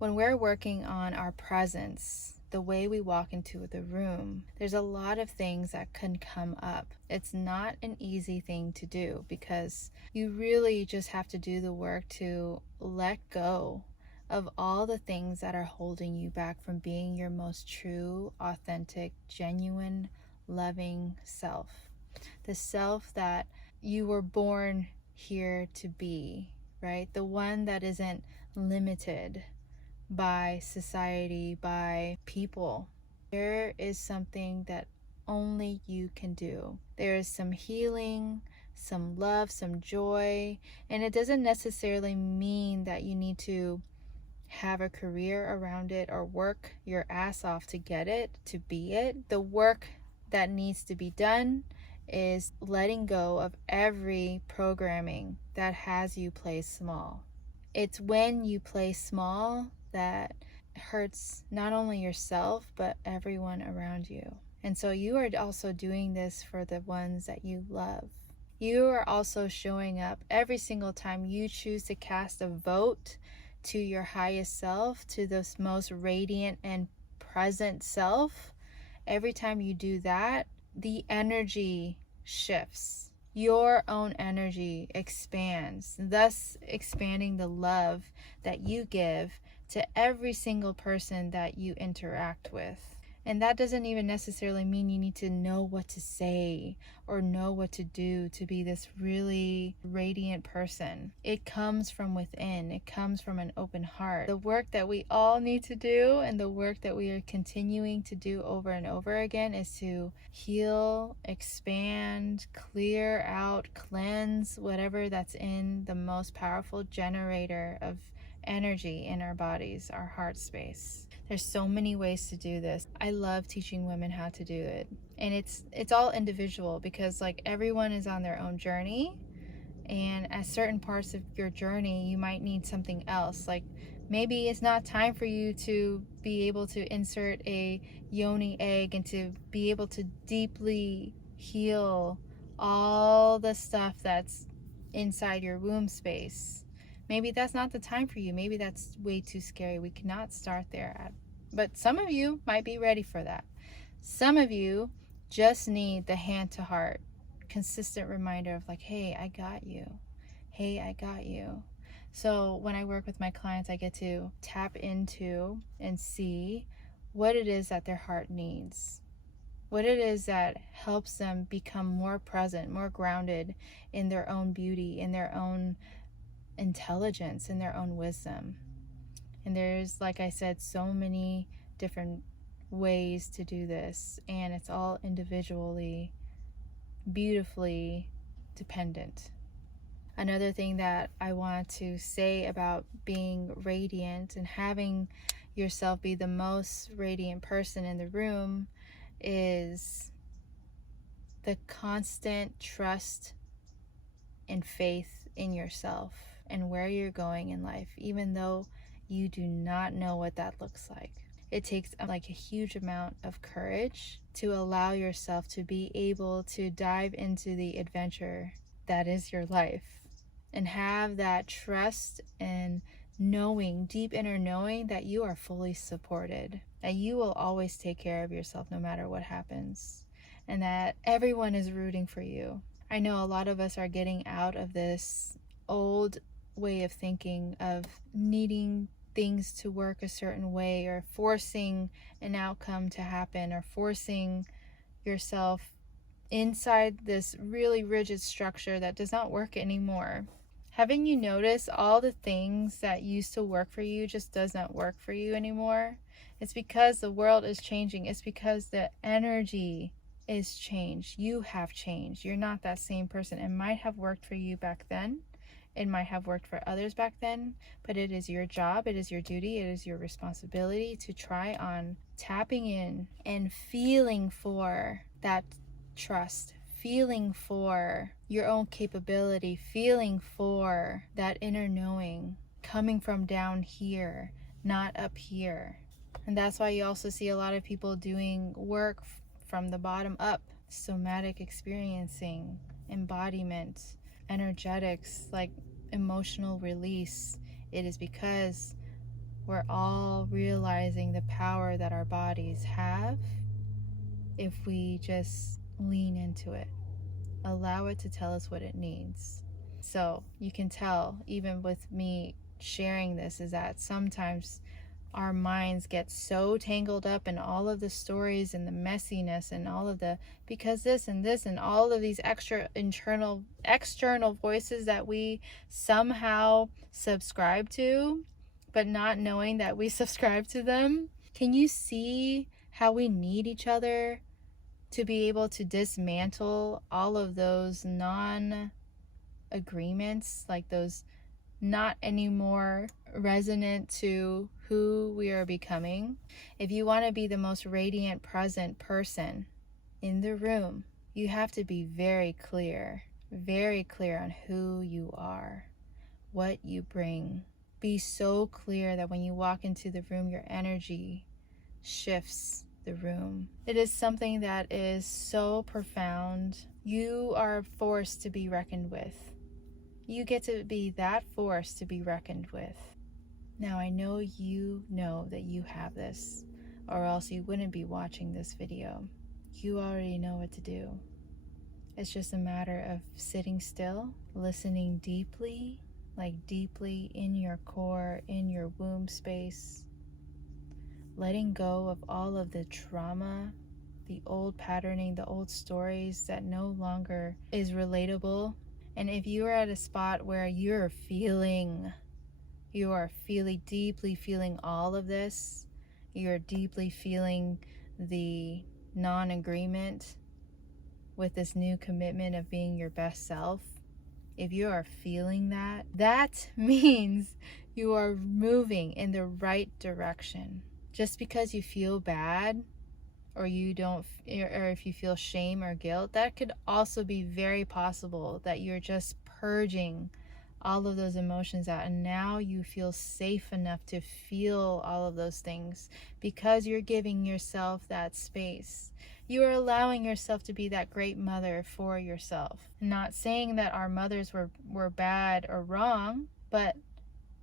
When we're working on our presence, the way we walk into the room, there's a lot of things that can come up. It's not an easy thing to do because you really just have to do the work to let go of all the things that are holding you back from being your most true, authentic, genuine, loving self. The self that you were born here to be, right? The one that isn't limited by society, by people. There is something that only you can do. There is some healing, some love, some joy, and it doesn't necessarily mean that you need to have a career around it or work your ass off to get it, to be it. The work that needs to be done is letting go of every programming that has you play small. It's when you play small that hurts not only yourself but everyone around you. And so you are also doing this for the ones that you love. You are also showing up every single time you choose to cast a vote to your highest self, to the most radiant and present self. Every time you do that, the energy shifts. Your own energy expands, thus expanding the love that you give to every single person that you interact with. And that doesn't even necessarily mean you need to know what to say or know what to do to be this really radiant person. It comes from within. It comes from an open heart. The work that we all need to do and the work that we are continuing to do over and over again is to heal, expand, clear out, cleanse whatever that's in the most powerful generator of energy in our bodies, our heart space. There's so many ways to do this. I love teaching women how to do it. And it's all individual because like everyone is on their own journey, and at certain parts of your journey you might need something else. Like maybe it's not time for you to be able to insert a yoni egg and to be able to deeply heal all the stuff that's inside your womb space. Maybe that's not the time for you. Maybe that's way too scary. We cannot start there. But some of you might be ready for that. Some of you just need the hand to heart, consistent reminder of like, hey, I got you. Hey, I got you. So when I work with my clients, I get to tap into and see what it is that their heart needs. What it is that helps them become more present, more grounded in their own beauty, in their own intelligence, in their own wisdom. And there's, like I said, so many different ways to do this, and it's all individually beautifully dependent. Another thing that I want to say about being radiant and having yourself be the most radiant person in the room is the constant trust and faith in yourself and where you're going in life, even though you do not know what that looks like. It takes like a huge amount of courage to allow yourself to be able to dive into the adventure that is your life and have that trust and knowing, deep inner knowing that you are fully supported, that you will always take care of yourself no matter what happens, and that everyone is rooting for you. I know a lot of us are getting out of this old way of thinking of needing things to work a certain way or forcing an outcome to happen or forcing yourself inside this really rigid structure that does not work anymore. Haven't you noticed all the things that used to work for you just does not work for you anymore? It's because the world is changing. It's because the energy is changed. You have changed. You're not that same person. It might have worked for you back then. It might have worked for others back then, but it is your job, it is your duty, it is your responsibility to try on tapping in and feeling for that trust, feeling for your own capability, feeling for that inner knowing coming from down here, not up here. And that's why you also see a lot of people doing work from the bottom up, somatic experiencing, embodiment, energetics, like emotional release. It is because We're all realizing the power that our bodies have if we just lean into it, allow it to tell us what it needs. So you can tell, even with me sharing this, is that sometimes our minds get so tangled up in all of the stories and the messiness and all of the because this and all of these extra external voices that we somehow subscribe to, but not knowing that we subscribe to them. Can you see how we need each other to be able to dismantle all of those non agreements, like those not anymore resonant to who we are becoming? If you want to be the most radiant present person in the room, you have to be very clear on who you are, what you bring. Be so clear that when you walk into the room, your energy shifts the room. It is something that is so profound. You are a force to be reckoned with. You get to be that force to be reckoned with. Now, I know you know that you have this, or else you wouldn't be watching this video. You already know what to do. It's just a matter of sitting still, listening deeply, like deeply in your core, in your womb space, letting go of all of the trauma, the old patterning, the old stories that no longer is relatable. And if you are at a spot where you are deeply feeling all of this, you're deeply feeling the non-agreement with this new commitment of being your best self, if you are feeling that, that means you are moving in the right direction. Just because you feel bad or you don't, or if you feel shame or guilt, that could also be very possible that you're just purging all of those emotions out, and now you feel safe enough to feel all of those things because you're giving yourself that space. You are allowing yourself to be that great mother for yourself. Not saying that our mothers were bad or wrong, but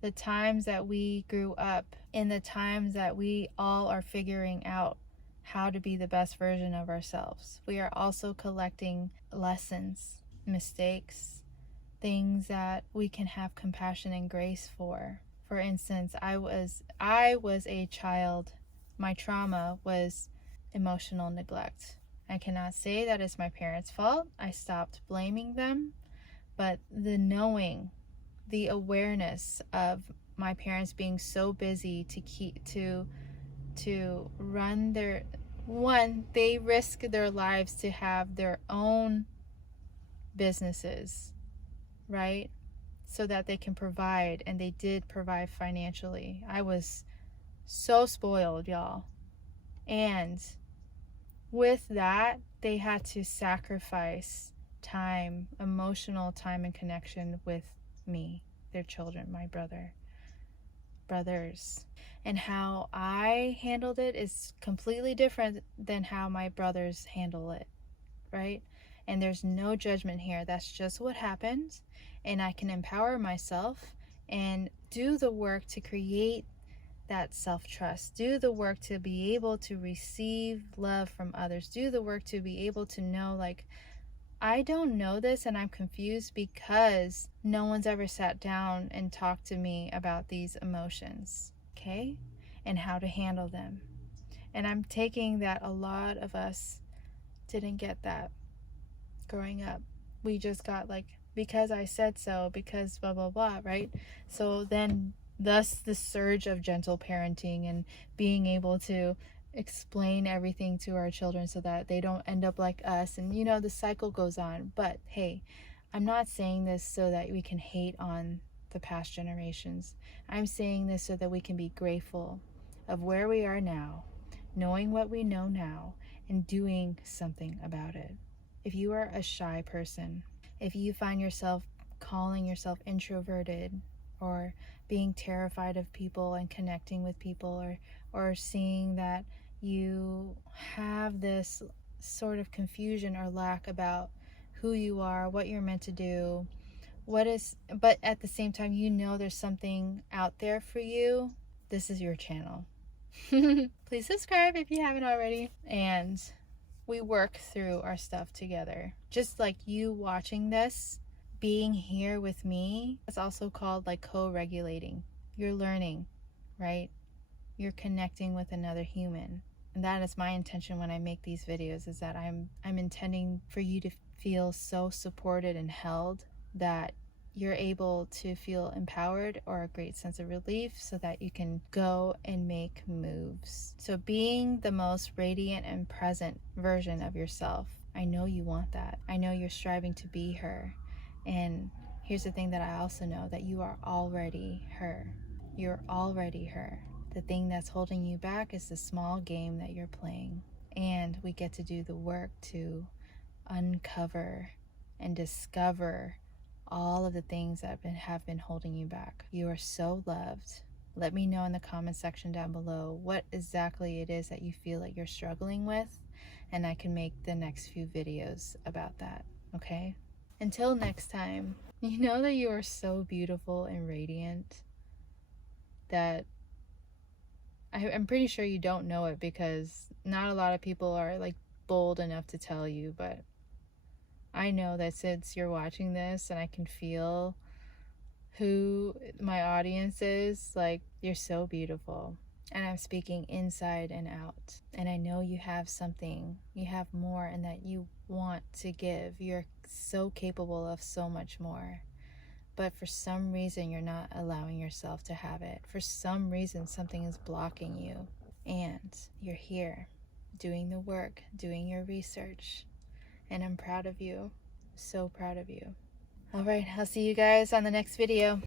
the times that we grew up, in the times that we all are figuring out how to be the best version of ourselves, we are also collecting lessons, mistakes, things that we can have compassion and grace for. For instance, I was a child. My trauma was emotional neglect. I cannot say that it's my parents' fault. I stopped blaming them, but the knowing, the awareness of my parents being so busy to run they risk their lives to have their own businesses, right? So that they can provide, and they did provide financially. I was so spoiled, y'all. And with that, they had to sacrifice time, emotional time and connection with me, their children, my brothers. And how I handled it is completely different than how my brothers handle it, right? And there's no judgment here. That's just what happened. And I can empower myself and do the work to create that self-trust. Do the work to be able to receive love from others. Do the work to be able to know, like, I don't know this and I'm confused because no one's ever sat down and talked to me about these emotions, okay? And how to handle them. And I'm taking that a lot of us didn't get that growing up. We just got like, because I said so, because blah blah blah, right? So then thus the surge of gentle parenting and being able to explain everything to our children so that they don't end up like us, and the cycle goes on. But hey, I'm not saying this so that we can hate on the past generations. I'm saying this so that we can be grateful of where we are now, knowing what we know now, and doing something about it. If you are a shy person, if you find yourself calling yourself introverted, or being terrified of people and connecting with people, or seeing that you have this sort of confusion or lack about who you are, what you're meant to do, but at the same time, there's something out there for you, this is your channel. Please subscribe if you haven't already. And we work through our stuff together. Just like you watching this, being here with me, it's also called like co-regulating. You're learning, right? You're connecting with another human. And that is my intention when I make these videos, is that I'm intending for you to feel so supported and held that you're able to feel empowered or a great sense of relief so that you can go and make moves. So being the most radiant and present version of yourself, I know you want that. I know you're striving to be her. And here's the thing that I also know, that you are already her. You're already her. The thing that's holding you back is the small game that you're playing. And we get to do the work to uncover and discover all of the things that have been holding you back. You are so loved. Let me know in the comment section down below what exactly it is that you feel like you're struggling with, and I can make the next few videos about that, okay? Until next time, you know that you are so beautiful and radiant, that I'm pretty sure you don't know it because not a lot of people are like bold enough to tell you, but I know that since you're watching this and I can feel who my audience is, like, you're so beautiful. And I'm speaking inside and out. And I know you have something, you have more, and that you want to give. You're so capable of so much more. But for some reason, you're not allowing yourself to have it. For some reason, something is blocking you. And you're here, doing the work, doing your research. And I'm proud of you. So proud of you. All right, I'll see you guys on the next video.